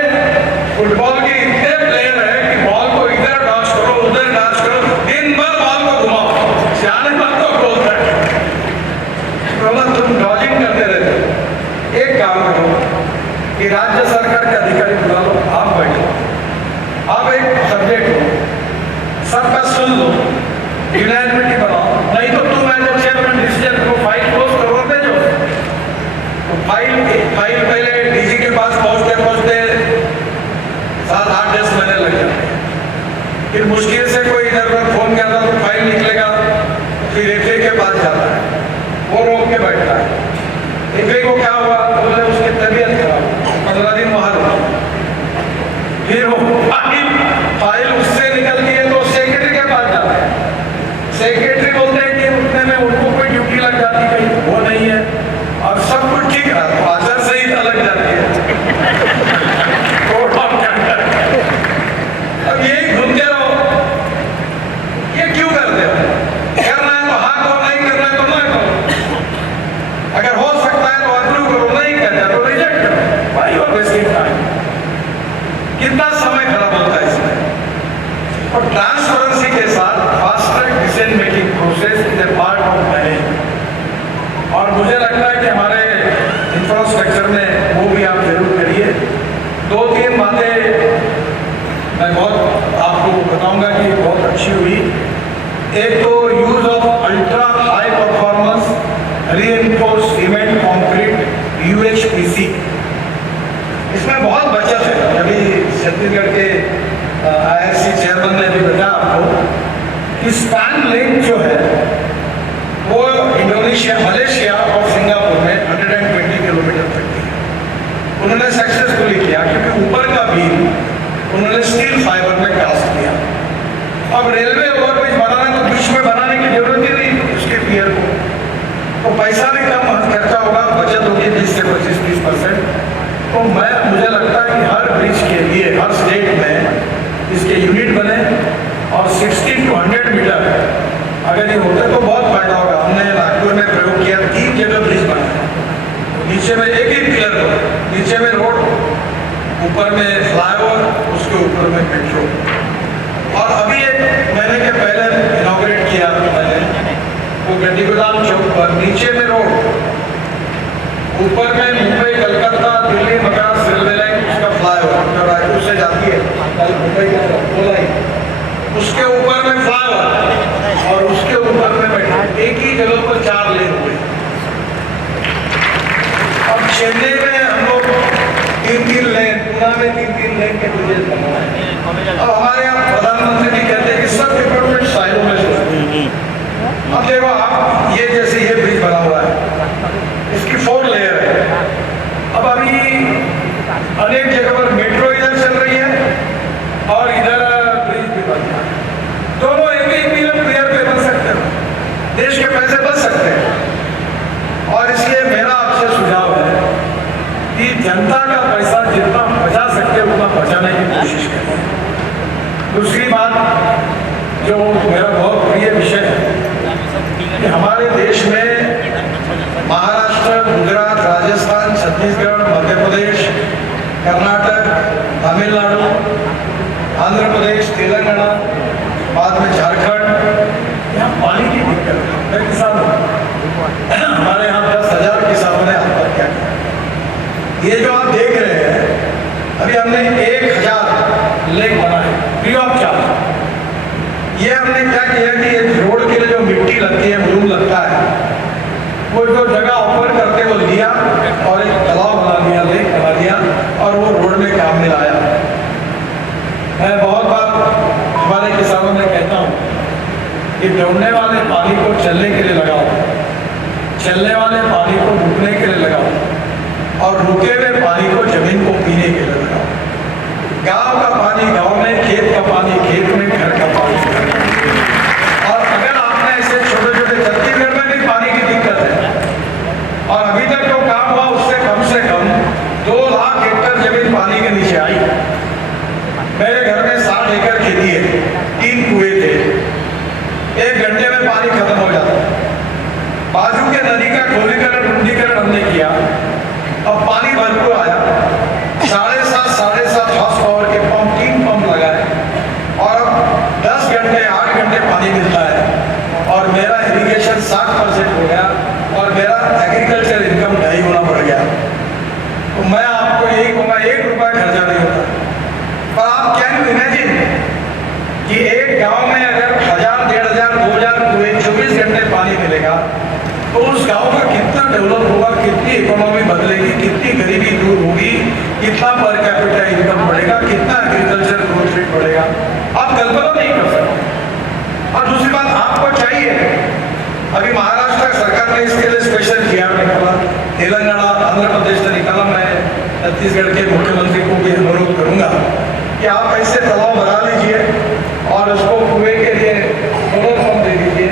फुटबॉल के इतने प्लेयर हैं कि बॉल को इधर डॉच करो, उधर डॉच करो, दिन भर बॉल को घुमाओ, सियाने बात को गोल तक। तुम डॉजिंग करते रहते हो। एक काम करो कि राज्य सरकार के अधिकारी बुला लो, आप बैठो, आप एक सब्जेक्ट हो, सबका सुन लो, यूनानिमिटी बनाओ, नहीं तो तुम एज चेयरमैन डिसीजन को फाइल क्लोज करो, भेजो। तो फाइल पहले डीजी के पास पहुंचते 7-8-10 महीने लगे। एक तो use of ultra high performance reinforce cement concrete UHPC, इसमें बहुत बचत है। अभी छत्तीसगढ़ के आईआरसी चेयरमैन ने भी बताया आपको कि स्पैन लेंथ जो है वो इंडोनेशिया, मलेशिया और सिंगापुर में 120 किलोमीटर तक की है। उन्होंने सक्सेसफुली किया क्योंकि ऊपर का बीम उन्होंने स्टील फाइबर में कास्ट किया। अब रेलवे ओवरब्रिज बनाना तो बीच में बनाने की जरूरत ही नहीं उसके पियर को, तो पैसा भी कम खर्चा होगा, बचत होगी 20 से 25-30%। तो मुझे लगता है कि हर ब्रिज के लिए हर स्टेट में इसके यूनिट बने और 60 to 100 मीटर अगर ये होता तो बहुत फायदा होगा। हमने नागपुर में प्रयोग किया, 3 जगह ब्रिज बनाया, नीचे में एक ही पिलर पर, नीचे में रोड, ऊपर में फ्लाईओवर, उसके ऊपर में मेट्रो। और अभी एक महीने के पहले इनॉग्रेट किया मैंने वो गड्डी गोदाम चौक पर, नीचे में रोड, ऊपर में मुंबई, कलकत्ता, दिल्ली, मद्रास रेलवे लाइन, उसका फ्लाईओवर जो रायपुर से जाती है कल मुंबई की तरफ, वो लाइन, उसके ऊपर में फ्लाईओवर और उसके ऊपर में मेट्रो, एक ही जगह पर 4 लेन हुए। अब चेन्नई में हम लोग 3-3 लेन, पूना में 3-3 लेन के ब्रिजेस बनवाए। अब हमारे यहाँ प्रधानमंत्री भी कहते हैं कि सब डिपार्टमेंट साइलों में से। अब देखो आप, ये जैसे ये ब्रिज बना हुआ है, इसकी 4 लेयर है। अब अभी अनेक जगह पर मेट्रो इधर चल रही है और इधर ब्रिज भी बन रहा है, दोनों एक ही पिलर पे बन सकते हैं, देश के पैसे बच सकते हैं। और इसलिए मेरा आपसे सुझाव है कि जनता का पैसा जितना बचा सकते उतना बचाने की कोशिश करें। दूसरी बात जो मेरा बहुत प्रिय विषय है कि हमारे देश में महाराष्ट्र, गुजरात, राजस्थान, छत्तीसगढ़, मध्य प्रदेश, कर्नाटक, तमिलनाडु, आंध्र प्रदेश, तेलंगाना, बाद में झारखंड, यहाँ पानी की दिक्कत है। मैं किसान हूँ, हमारे यहाँ 10,000 किसानों ने आत्महत्या की। ये जो आप देख रहे हैं, अभी हमने 1,000 लेक बनाए फ्री ऑफ चार्ज। ये हमने क्या किया कि एक रोड के लिए जो मिट्टी लगती है, मूल लगता है, वो जो जगह ऑफर करते वो लिया और एक तालाब बना दिया, लेक बना दिया और वो रोड में काम में लाया। मैं बहुत बार हमारे किसानों में कहता हूँ कि दौड़ने वाले पानी को चलने के लिए लगाओ, चलने वाले पानी को रुकने के लिए लगाओ और रुके हुए पानी को जमीन को पीने के लिए लगाओ। गांव का पानी गांव में, खेत का पानी खेत में, घर का पानी घर में। और अगर आपने ऐसे छोटे छोटे, छत्तीसगढ़ में भी पानी की दिक्कत है और अभी तक जो काम हुआ उससे कम 2 लाख हेक्टर जमीन पानी के नीचे आई। मेरे घर में 60 एकड़ खेती है, 3 कुएं थे, 1 घंटे में पानी खत्म हो जाता। बाजू के नदी का खोलीकरण, रुंदीकरण हमने किया, अब पानी भरपूर आया। 7.5 हॉर्स पावर के पंप, 3 पंप लगाए और अब 10 घंटे 8 घंटे पानी मिलता है और मेरा इरिगेशन 60% हो गया और मेरा एग्रीकल्चर इनकम 2.5 गुना बढ़ गया। तो मैं आपको यही कहूँगा, 1 रुपया खर्चा नहीं होता। पर आप कैन इमेजिन कि एक गांव में अगर 1,000, 1,500, 2,000 कुएं 24 घंटे पानी मिलेगा तो उस गांव का कितना डेवलप होगा, कितनी इकोनॉमी बदलेगी, कितनी गरीबी दूर होगी, कितना पर कैपिटा इनकम बढ़ेगा, कितना एग्रीकल्चर ग्रोथ रेट बढ़ेगा, आप कल्पना नहीं कर सकते। और दूसरी बात आपको चाहिए, अभी महाराष्ट्र सरकार ने इसके लिए स्पेशल GR निकाला, तेलंगाना, आंध्र प्रदेश ने निकाला। मैं छत्तीसगढ़ के मुख्यमंत्री को भी अनुरोध करूंगा कि आप ऐसे तालाब बना लीजिए और उसको कुएं के लिए सोलर पंप दे दीजिए।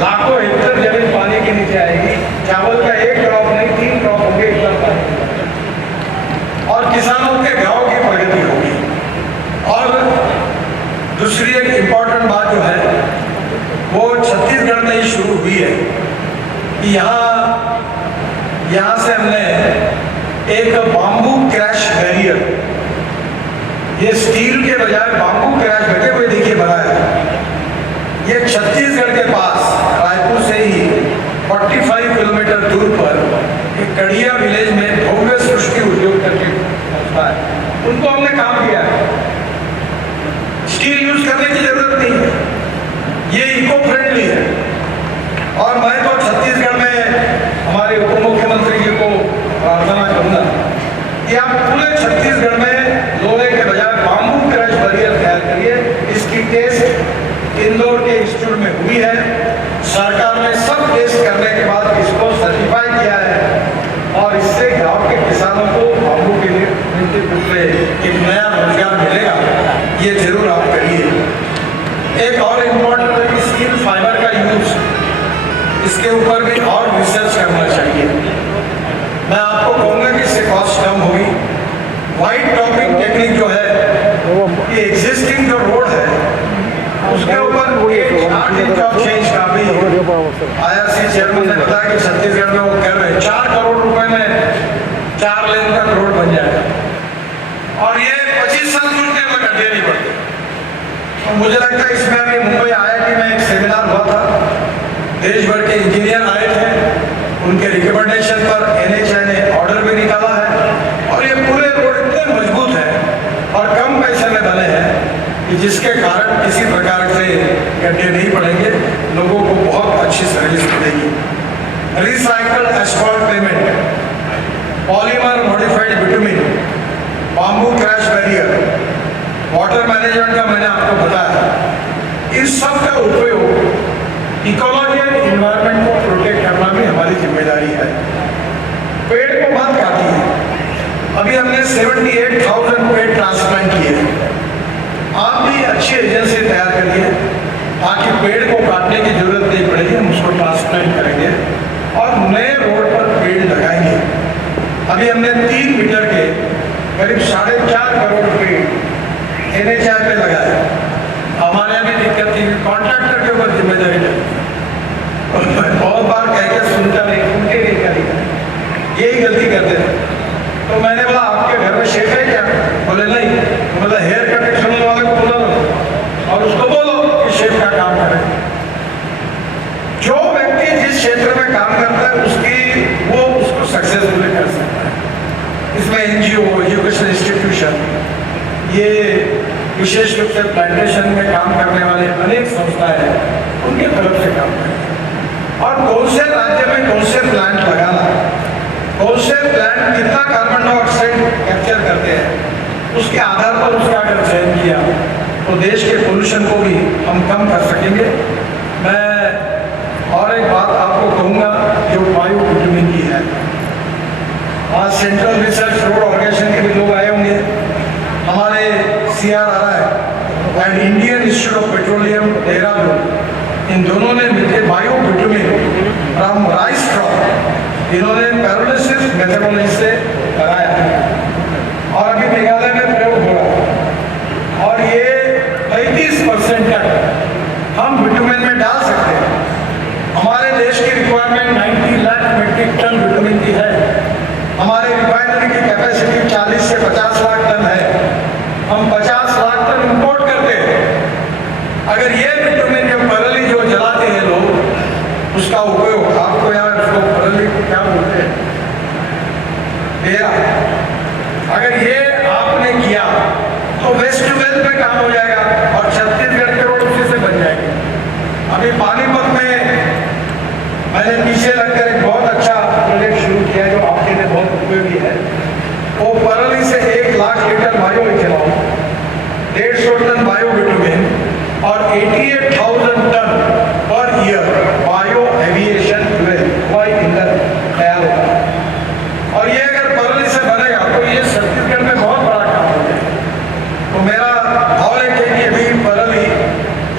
लाखों हेक्टर जमीन पानी के नीचे आएगी, चावल का 1 क्रॉप नहीं 3 क्रॉप होंगे इतना पानी, और किसानों के गांव की प्रगति होगी। और दूसरी एक इम्पॉर्टेंट बात जो है वो छत्तीसगढ़ में ही शुरू हुई है कि यहाँ से हमने एक बाम्बू क्रैश बैरियर, ये स्टील के बजाय बाम्बू क्रैश बैरियर कोई देखिए बनाया, ये छत्तीसगढ़ के पास रायपुर से ही 45 किलोमीटर दूर पर एक कड़िया विलेज में भव्य सृष्टि उद्योग करके पहुंचता है। उनको हमने काम किया है, स्टील यूज करने की जरूरत नहीं है, ये इको फ्रेंडली छत्तीसगढ़ में लोहे के बजाय बाम्बू क्रश बैरियर तैयार करिए। इसकी टेस्ट इंदौर के इंस्टीट्यूट में हुई है। सरकार ने सब टेस्ट करने के बाद इसको सर्टिफाई किया है और इससे गांव के किसानों को बाम्बू के लिए एक नया रोजगार मिलेगा। ये जरूर आप करिए। एक और इम्पोर्टेंट है कि स्किन फाइबर का यूज, इसके ऊपर भी और रिसर्च करना चाहिए। मैं आपको कहूँगा कि इससे कॉस्ट कम होगी। वाइट टॉपिंग टेक्निक जो है, ये एग्जिस्टिंग जो रोड है उसके ऊपर चेंज का भी IRC चेयरमैन ने बताया कि छत्तीसगढ़ में वो कर रहे हैं 4 करोड़ रुपए में 4 लेन का रोड बन जाएगा और ये 25 साल जुटने में घंटे नहीं पड़ते। तो मुझे लगता है इसमें अभी मुंबई IIT में एक सेमिनार हुआ था, देश भर के इंजीनियर आए थे, उनके रिकमेंडेशन पर NHAI ने ऑर्डर भी निकाला है और ये पूरे रोड इतने मजबूत है और कम पैसे में बने हैं कि जिसके कारण किसी प्रकार से गड्ढे नहीं पड़ेंगे, लोगों को बहुत अच्छी सर्विस मिलेगी। Recycled asphalt payment, polymer modified bitumen, bamboo crash barrier, water management का मैंने आपको बताया। इस सब का उपयोग इकोलॉजी एंड इन्वायरमेंट को प्रोटेक्ट करना भी हमारी जिम्मेदारी है। पेड़ को मत काटिए। अभी हमने 78,000 पेड़ ट्रांसप्लांट किए। आप भी अच्छी एजेंसी तैयार करिए ताकि पेड़ को काटने की जरूरत नहीं पड़ेगी, हम उसको ट्रांसप्लांट करेंगे और नए रोड पर पेड़ लगाएंगे। अभी हमने 3 मीटर के करीब 4.5 करोड़ पेड़ NHAI पे लगाए। हमारे यहाँ भी दिक्कत थी, कॉन्ट्रैक्टर के ऊपर जिम्मेदारी है। बहुत बार कह के सुनता नहीं, उनके लिए क्या दिक्कत, यही गलती करते थे। तो मैंने बोला आपके घर में शेफ है क्या? बोले नहीं। तो बोला हेयर कटिंग सलून वाले को बुला लो और उसको बोलो कि शेफ का काम करे। जो व्यक्ति जिस क्षेत्र में काम करता है उसको सक्सेसफुल कर सकता है। इसमें NGO, एजुकेशन इंस्टीट्यूशन, ये विशेष रूप से प्लांटेशन में काम करने वाले अनेक संस्थाएं हैं, उनके तरफ से काम करें। और कौन से राज्य में कौन से प्लांट लगाना, कौन से प्लांट कितना कार्बन डाइऑक्साइड कैप्चर करते हैं, उसके आधार पर उसका अगर चयन किया तो देश के पोल्यूशन को भी हम कम कर सकेंगे। मैं और एक बात आपको कहूँगा जो बायो बिटुमिन की है। आज सेंट्रल रिसर्च रोड ऑर्गेनाइजेशन के भी लोग आए होंगे, हमारे CRRI and Indian institute of petroleum Dehradun, इन दोनों ने मिलकर bio bitumen from rice crop इन्होंने पैरोलिसिस मेथोडोलॉजी से कराया और अभी मेघालय में प्रयोग हो रहा है और ये 35% तक हम बिटुमिन में डाल सकते हैं। हमारे देश की requirement 90 lakh metric ton bitumen की है। हमारे रिफाइनरी की कैपेसिटी 40 से 50 लाख टन है। हम 50 लाख टन इंपोर्ट करते हैं। अगर ये बिटुमिन जो परली जो जलाते हैं लोग, उसका उपयोग आपको यार उसको परली क्या बोलते हैं, डेरा, अगर ये आपने किया तो वेस्ट टू वेल्थ में काम हो जाएगा और छत्तीसगढ़ के रोड उसी से बन जाएंगे। अभी पानीपत में मैंने पीछे लगकर एक बहुत अच्छा प्रोजेक्ट शुरू किया जो आपके लिए बहुत उपयोगी है। वो परली से 1 lakh litre bio ethanol, 150 ton bio bitumen और 88,000 ton per year bio aviation fuel हवाई ईंधन तैयार होगा। और ये अगर परली से बनेगा तो ये छत्तीसगढ़ में बहुत बड़ा काम हो जाएगा। तो मेरा और एक है कि अभी परली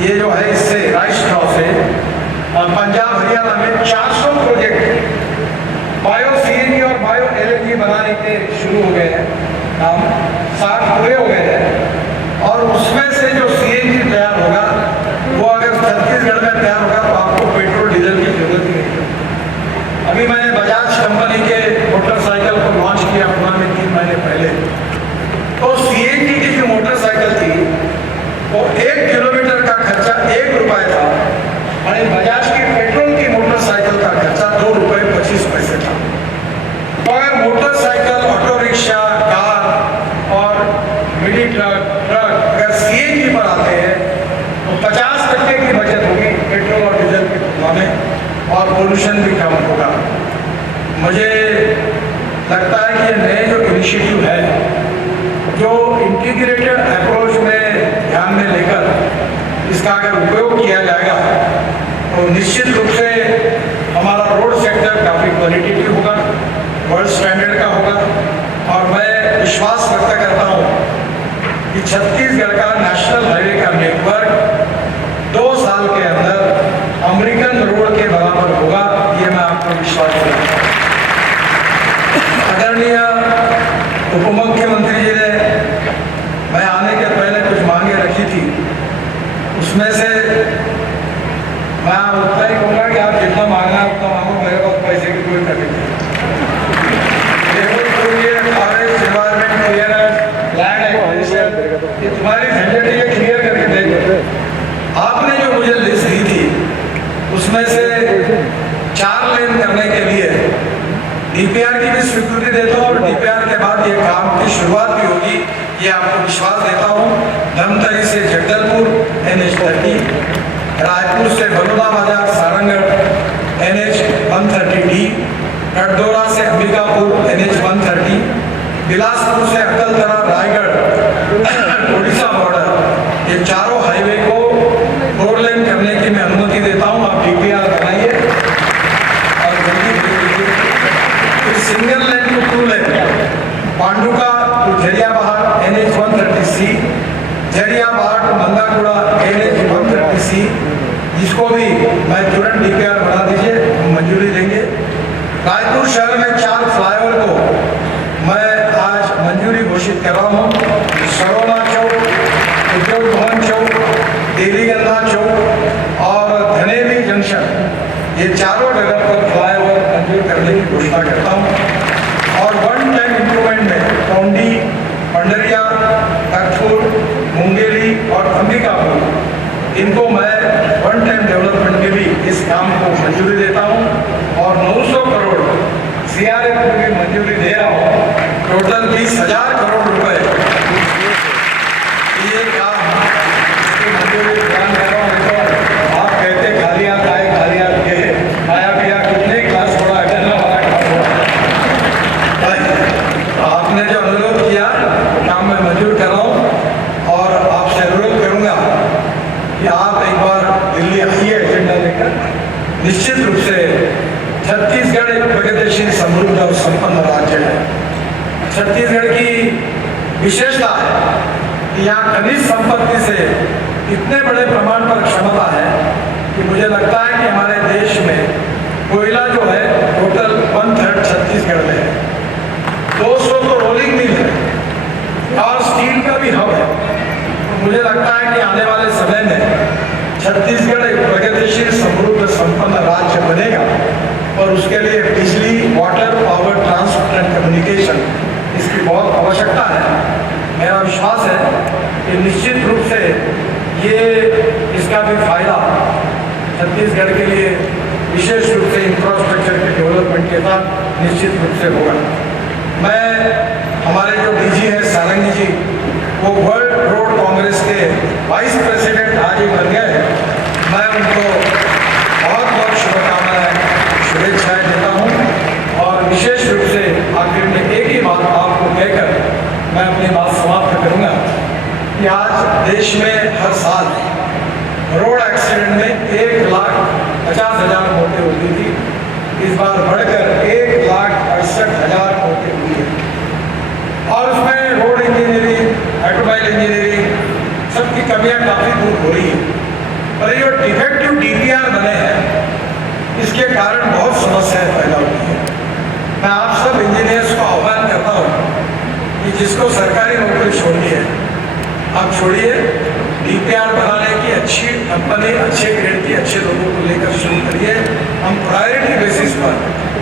ये जो है इससे राइस स्ट्रॉ से पंजाब हरियाणा में 400 प्रोजेक्ट बायो CNG और बायो LNG बनाने के शुरू हो गए हैं, काम 60 पूरे हो गए हैं और उसमें से जो CNG तैयार होगा वो अगर छत्तीसगढ़ में तैयार होगा तो आपको पेट्रोल डीजल की जरूरत ही नहीं। अभी मैंने बजाज कंपनी के मोटरसाइकिल को लॉन्च किया पुणे में 3 महीने पहले। तो CNG की जो मोटरसाइकिल थी वो 1 किलोमीटर का खर्चा 1 रुपये था और बजाज की पेट्रोल की मोटरसाइकिल का खर्चा 2 रुपये 25 पैसे था। तो अगर मोटरसाइकिल, ऑटो रिक्शा, कार और मिनी ट्रक अगर CNG पर आते हैं तो 50% की बचत होगी पेट्रोल और डीजल की तुलना में और पोल्यूशन भी कम होगा। मुझे लगता है कि ये नए जो इनिशिएटिव है इंटीग्रेटेड अप्रोच में ध्यान में लेकर इसका अगर उपयोग किया जाएगा तो निश्चित रूप से हमारा रोड सेक्टर काफ़ी क्वालिटेटिव होगा, वर्ल्ड स्टैंडर्ड का होगा। और मैं विश्वास व्यक्त करता हूँ कि छत्तीसगढ़ का नेशनल हाईवे का नेटवर्क 2 साल के अंदर अमेरिकन रोड के बराबर होगा, ये मैं आपको विश्वास देता हूँ। आदरणीय उप मुख्यमंत्री जी ने मैं आने के पहले कुछ मांगे रखी थी, उसमें से मैं उतना ही कहूँगा कि आप जितना मांगना है उतना मांगो, मेरे पास पैसे की कोई कमी नहीं। ये तुम्हारी झंझट ये क्लियर करके देंगे। आपने जो मुझे लिस्ट दी थी उसमें से 4 लेन करने के लिए डीपीआर की भी स्वीकृति देता हूँ और डीपीआर के बाद ये काम की शुरुआत भी होगी, ये आपको विश्वास देता हूँ। धमतरी से जगदलपुर NH30, रायपुर से बड़ौदा बाजार सारंगढ़ NH 130D, कटदोरा से अंबिकापुर NH 130, बिलासपुर से अकलतरा रायगढ़ उड़ीसा बॉर्डर, ये चारों हाईवे को 4 लेन करने की मैं अनुमति देता हूँ। आप डीपीआर बनाइए और जल्दी भेज दीजिए। फिर single lane to 2 lane Panduka to Jhariyabahar NH 130C, Jhariyabahar to Mandakuda NH 130C, जिसको भी मैं तुरंत डीपीआर बना दीजिए, हम मंजूरी देंगे। रायपुर शहर में 4 फ्लाईओवर को मैं आज मंजूरी घोषित कर रहा हूँ। सरोना चौक, उद्योग भवन चौक, देवीगंगा चौक और धनेवी जंक्शन, ये चारों जगह पर फ्लाईओवर मंजूर करने की घोषणा करता हूँ। और 1 टाइम इंप्रूवमेंट में टोंडी, पंडरिया, तखतपुर, मुंगेली और अंबिकापुर, इनको मैं 1 टाइम डेवलपमेंट के भी इस काम को मंजूरी देता हूँ। और 900 करोड़ CRF को भी मंजूरी दे रहा हूँ। टोटल 20,000 करोड़ रुपए ये काम की मंजूरी प्रदान कर रहा हूँ। तो आप कहते खाली हाथ आए, खाली हाथ गए, खाया पिया कितने क्लास छोड़ा है, आपने जो अनुरोध किया काम मैं मंजूर कर रहा हूँ। और आपसे अनुरोध करूँगा कि आप एक बार दिल्ली आइए एजेंडा लेकर। निश्चित रूप से छत्तीसगढ़ एक प्रगतिशील, समृद्ध और संपन्न राज्य है। छत्तीसगढ़ की विशेषता है कि यहाँ खनिज संपत्ति से इतने बड़े प्रमाण पर क्षमता है कि मुझे लगता है कि हमारे देश में कोयला जो है टोटल 1/3 छत्तीसगढ़ में है। 200 तो रोलिंग मिल है और स्टील का भी हब है। तो मुझे लगता है कि आने वाले समय में छत्तीसगढ़ एक प्रगतिशील, समृद्ध, संपन्न राज्य बनेगा। और उसके लिए बिजली, water, power, transport and communication, इसकी बहुत आवश्यकता है। मेरा विश्वास है कि निश्चित रूप से ये इसका भी फायदा छत्तीसगढ़ के लिए विशेष रूप से इंफ्रास्ट्रक्चर के डेवलपमेंट के साथ निश्चित रूप से होगा। मैं हमारे जो DG है सारंगी जी, वो वर्ल्ड रोड कांग्रेस के वाइस प्रेसिडेंट आज ही बन गए हैं। मैं उनको बहुत बहुत शुभकामनाएं, शुभेच्छाएं देता हूं। और विशेष रूप से आखिर में एक ही बात आपको कहकर मैं अपनी बात समाप्त करूंगा कि आज देश में हर साल रोड एक्सीडेंट में 1,50,000 मौतें होती थी। इस बार बढ़कर 1,68,000 मौतें हुई है। और उसमें रोड इंजीनियरिंग, ऑटोमोबाइल इंजीनियरिंग, सबकी कमियां काफ़ी दूर हो रही है। पर ये डिफेक्टिव DPR बने हैं, इसके कारण बहुत समस्याएं पैदा होती हैं। मैं आप सब इंजीनियर्स को आह्वान करता हूँ कि जिसको सरकारी नौकरी छोड़नी है आप छोड़िए, DPR बनाने की अच्छी कंपनी, अच्छे ग्रेड की, अच्छे लोगों को लेकर शुरू करिए। हम प्रायोरिटी बेसिस पर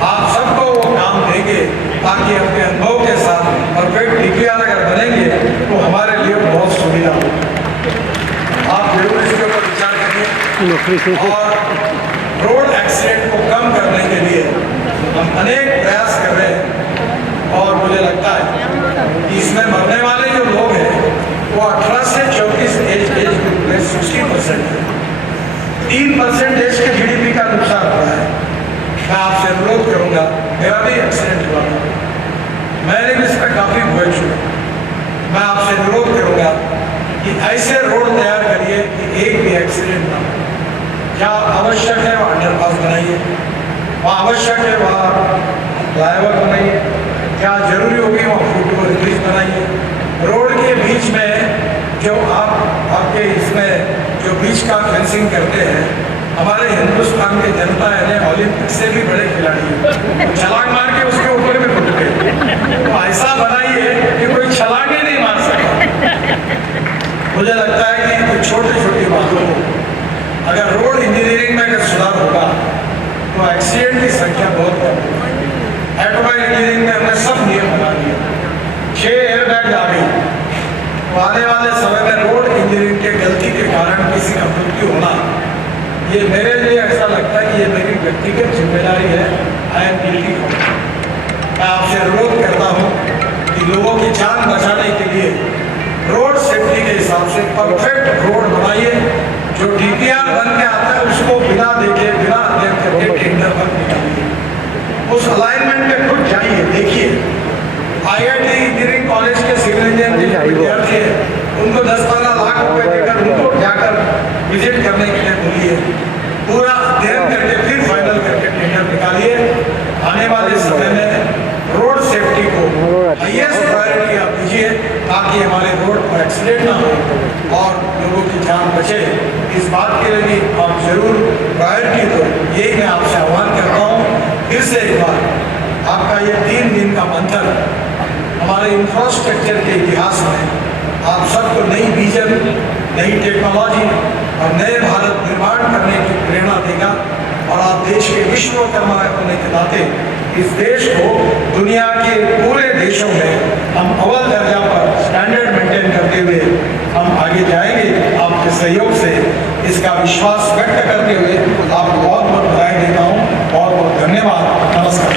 आप सबको वो काम देंगे ताकि अपने अनुभव के साथ परफेक्ट DPR अगर बनेंगे तो हमारे लिए बहुत सुविधा हो। आप जरूर इसके ऊपर विचार करिए। और रोड एक्सीडेंट को कम करने के लिए हम अनेक प्रयास कर रहे हैं। और मुझे लगता है कि इसमें मरने वाले जो लोग हैं वो 18 से 34 एज ग्रुप में 60% है। 3% देश के GDP का नुकसान हो रहा है। मैं आपसे अनुरोध करूंगा, मेरा भी एक्सीडेंट हुआ था, मैंने भी इसमें काफी भोग चुका। मैं आपसे अनुरोध करूंगा ऐसे रोड तैयार करिए कि एक भी एक्सीडेंट ना हो। क्या आवश्यक है वहाँ अंडरपास बनाइए, वहाँ आवश्यक है वहाँ फ्लाईओवर बनाइए, क्या जरूरी होगी वहाँ फुटओवर ब्रिज बनाइए। रोड के बीच में जो आपके इसमें जो बीच का फेंसिंग करते हैं, हमारे हिंदुस्तान के जनता है ओलंपिक से भी बड़े खिलाड़ी हैं, छलांग मार के उसके ऊपर भी कूद गए। तो ऐसा बनाइए कि कोई छलांग ही नहीं मार सके। मुझे लगता है कि कुछ छोटी छोटी बातों को अगर रोड इंजीनियरिंग में अगर सुधार होगा तो एक्सीडेंट की संख्या बहुत कम होगी। ऑटोमोबाइल इंजीनियरिंग में हमने सब नियम बना दिए, 6 एयरबैग आ गई। तो आने वाले समय में रोड इंजीनियरिंग के गलती के कारण किसी का मृत्यु होना, ये मेरे लिए ऐसा लगता है कि ये मेरी व्यक्तिगत जिम्मेदारी है। I am guilty. मैं आपसे अनुरोध करता हूँ कि लोगों की जान बचाने के लिए रोड सेफ्टी के हिसाब से परफेक्ट रोड बनाइए। जो डीपीआर बन के आता है उसको बिना देखे बिना अध्ययन करके टेंडर पर निकालिए। उस अलाइनमेंट में खुद जाइए, देखिए। IIT इंजीनियरिंग कॉलेज के सिविल इंजीनियरिंग के विद्यार्थी है, उनको 10-15 लाख रुपए देकर उनको जाकर विजिट करने के लिए बोलिए, पूरा अध्ययन करके फिर फाइनल करके टेंडर निकालिए। आने वाले समय में रोड सेफ्टी को हाईएस्ट प्रायोरिटी आप दीजिए ताकि हमारे रोड पर एक्सीडेंट ना हो और लोगों की जान बचे। इस बात के लिए भी आप जरूर प्रायोरिटी दो, यही मैं आपसे आह्वान करता हूँ। फिर से एक बार आपका ये 3 दिन का मंथन हमारे इंफ्रास्ट्रक्चर के इतिहास में आप सबको नई विजन, नई टेक्नोलॉजी और नए भारत निर्माण करने की प्रेरणा देगा। और आप देश के विश्वकर्मा होने के नाते इस देश को दुनिया के पूरे देशों में हम अव्वल दर्जा पर स्टैंडर्ड मेंटेन करते हुए हम आगे जाएंगे। आपके सहयोग से इसका विश्वास व्यक्त करते हुए आपको बहुत बहुत बधाई देता हूँ। बहुत बहुत धन्यवाद। नमस्कार।